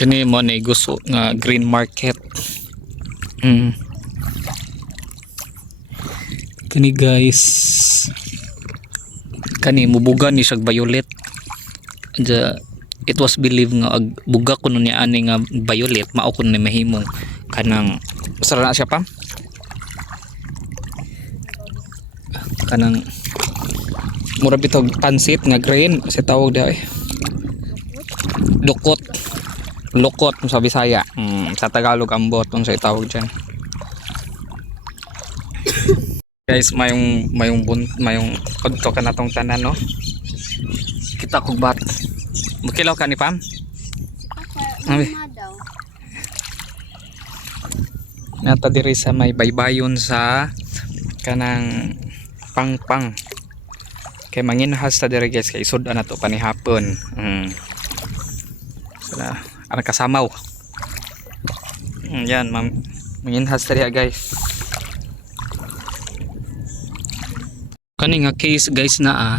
Kani mo ni gusto nga green market. Mm. Kani guys. Kani mubuga ni siya violet. Ja, it was believed nga ag buga kuno ni ani nga violet mao kun ni mahimong kanang sara na siya pa. Kanang mura bitog pansit nga green sa tawag da eh. Dukot lukot sa Bisaya. Mm, sa Tagalog ambot kung sa itawag diyan. Guys, mayong mayong bun, mayong pagto ka natong tanan no. Kita kog bat. Mukilaw ka ni Pam? Abi. daw. Nata diri sa may baybayon sa kanang pangpang. Kay manginhas ta diri guys kay isod na to panihapon. Mm. Sala, ana kasamaw. Mm, yan, mam manginhas ta guys. Kani nga case guys na ah,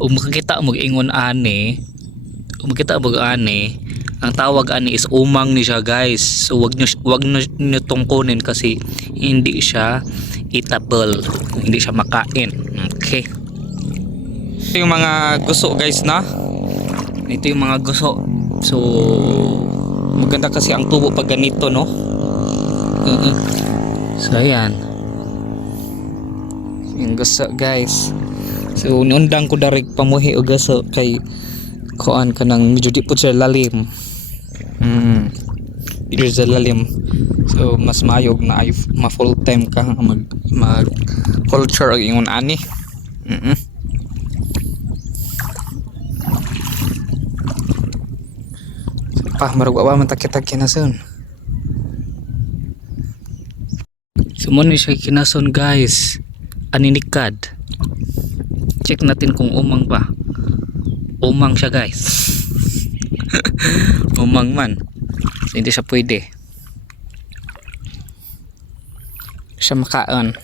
ug makakita mo ingon ani, makita mo ani, ang tawag ani is umang ni siya guys. So wag nyo wag nyo, nyo tungkunin kasi hindi siya eatable hindi siya makain. Okay. Ito yung mga guso guys na? Ito yung mga guso. So maganda kasi ang tubo pag ganito no? Mm-mm. so ayan. Yung guso guys. So niundang ko darig pamuhi o guso kay kuan ka ng medyo di po siya lalim. Mm. siya lalim. So mas maayog na ay ma full time ka mag mag culture ang ingon ani. Mm -mm. pa marag wa man takitag kinason? Sumon ni siya kinason guys. Aninikad check natin kung umang ba umang siya guys. Umang man. Hindi siya pwede. Siya makaan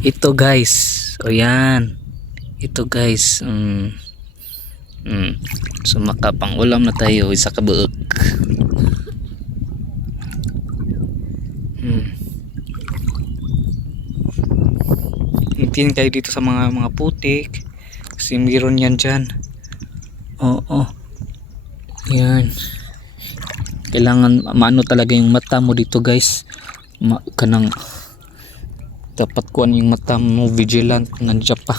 ito guys. O yan. Ito guys. Mm. Mm. so makapang ulam na tayo isa ka buok mm. tingin kayo dito sa mga mga putik. Kasi meron yan dyan Oo. Yan. Kailangan maano talaga yung mata mo dito guys. Ma kanang dapat kuan yung mata mo vigilant nandiyan pa.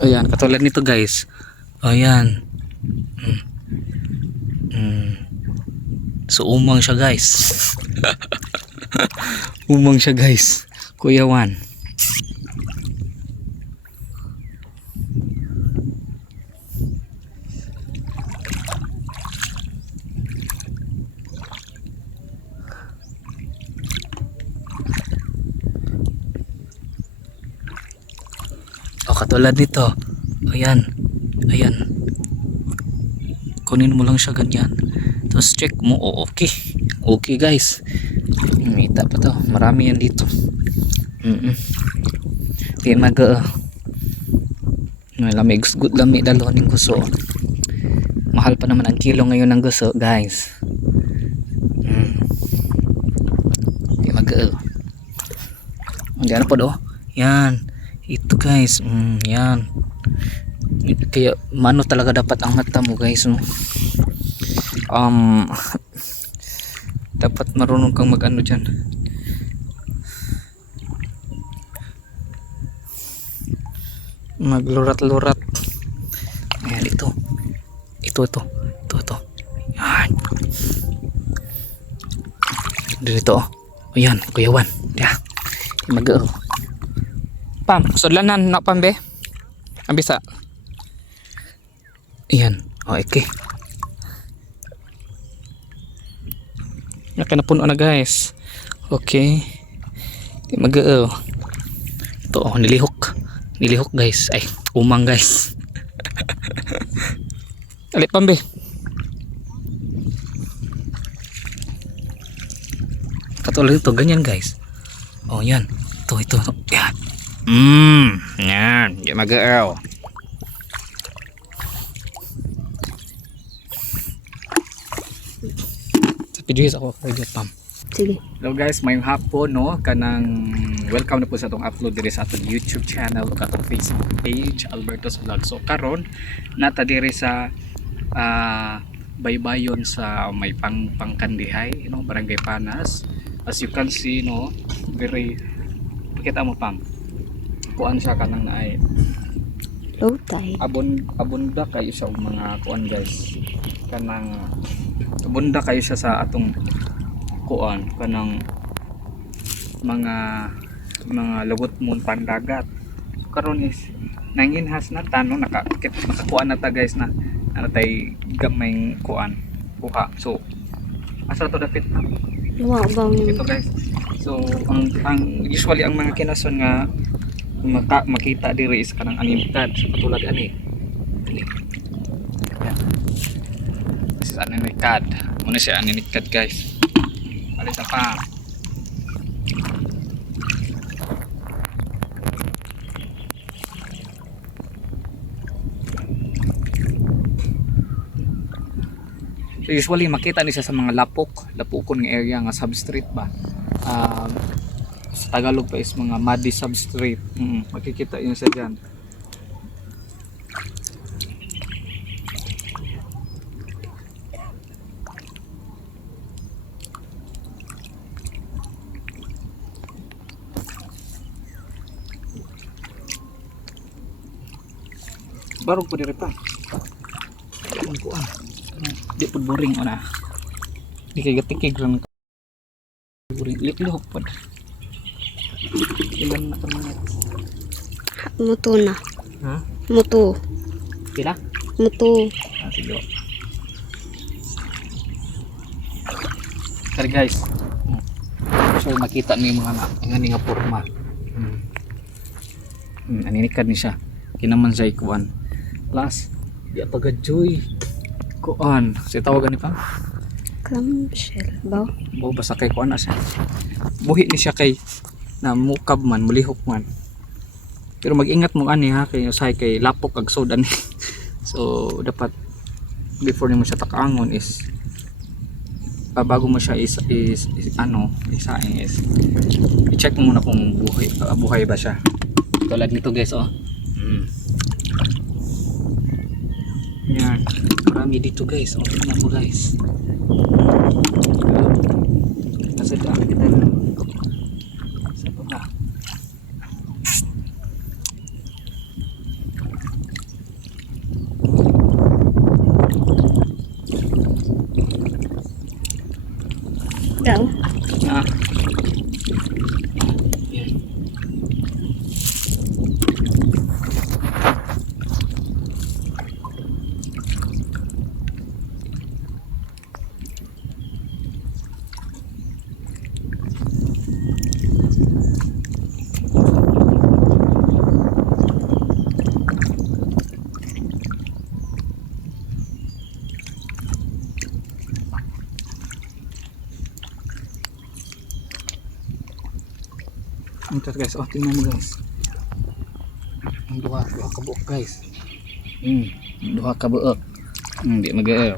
Ayan, katulad nito guys. Ayan. Mm. Mm. So umang siya guys. umang siya guys. Kuya Juan. O katulad nito. Ayan. Ayan. Kunin mo lang siya ganyan. Tapos check mo. O okay. Okay guys. Mita pa to. Marami yan dito. Mm -mm. Di mag uh, may lamig good lamig dalo ning gusto. Mahal pa naman ang kilo ngayon ng gusto, guys. Mm. Di mag uh, Diyan po do. Yan. Ito guys. Mm, yan. Kaya mano talaga dapat ang mata mo guys no. Um dapat marunong kang mag-ano diyan. Maglurat-lurat. Ayan ito. Ito ito. Ito ito. Yan. Dito oh. Ayan, Kuya Juan. Yeah. mag. Pam, sudlanan na pam be. Ayan. O, okay. Naka na puno na guys. Okay. Mag oh. Ito oh, nilihok. Nilihok guys. Ay, umang guys. Alit pambe. Katulad ito, ganyan guys. Oh, yan. Ito, ito. Yan. Mmm. Yan. Di mag oh. Sa PGS ako, radio pam. Sige. Hello guys, mayong hapon no kanang welcome na po sa atong upload diri sa atong YouTube channel ug atong Facebook page Alberto's Vlog. So karon nata diri sa ah, baybayon sa may pang pangkandihay no Barangay Panas. As you can see no, very pakita mo pam. Kuan siya kanang naay Low tide. abon abunda kayo sa mga kuan guys kanang abunda kayo siya sa atong kuan kanang mga mga lubot mo pandagat. So karon is nanginhas na ta no? Naka kit- nakakuan na ta guys na ano tay gamay kuan buha so asa to dapit na Luwa ba ito guys. So ang, ang usually ang mga kinason nga maka, makita diri is kanang animikad so, katulad ani Yan. Animikad muna siya animikad guys palita pa So usually makita ni siya sa mga lapok, lapukon nga area nga substrate ba. Um, sa Tagalog pa is mga muddy substrate. Mm, makikita yun sa dyan. Barog po diri pa. Ang kuan. Di po boring o na. Di kay gatikig ron boring. Liklihok po. Ilan na pa minutes? Muto na. Ha? Muto. Pila? Muto. Ah, sige. Kari guys. So makita ni mga na, nga ni nga porma. Hmm. Hmm, aninikad ni siya. Kinaman sa ikuan. Plus, di pagajoy. Kuan, si tawagan ni pa. Clamshell ba? Bo basta kay kuan na siya. Buhi ni siya kay na mukab man, mulihok man. Pero mag-ingat mo ani ha kay usahay kay lapok kag soda ni. so dapat before nimo siya takaangon is ah, bago mo siya is, is, is ano isaing is i-check mo muna kung buhay, ah, buhay ba siya tulad nito guys oh mm. Yan. Marami dito guys. Oh tingnan mo guys nasa daan kita sa baba Daw. Ah. Yan. Ito guys, oh tingnan mo guys. Ang duha, duha ka buok guys. Hmm, duha ka buok. Hmm, di mag-air.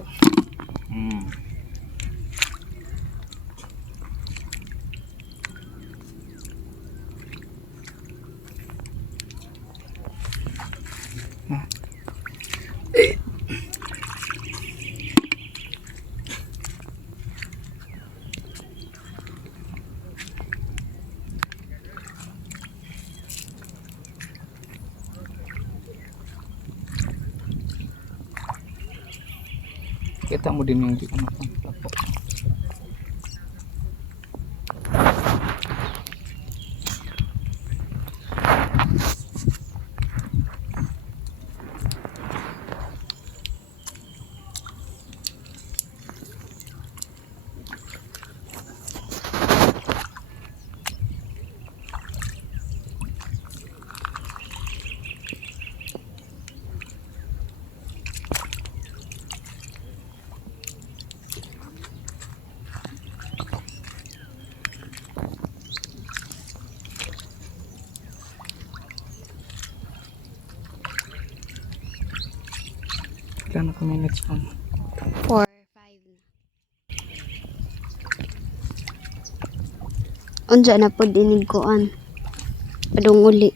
Kita mo din yung minutes? Four, five na. Unsa na po dinig koan. Padung uli.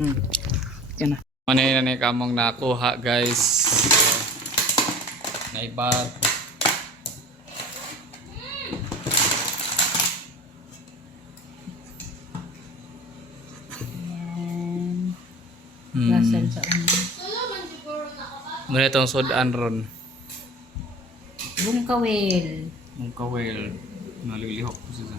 Hmm. Yan na. Yun na kamong nakuha guys. Naibat. Hmm. Lasan sa. Muna itong sudan ron. Bungkawel. Ang kawel. Nalilihok ko siya.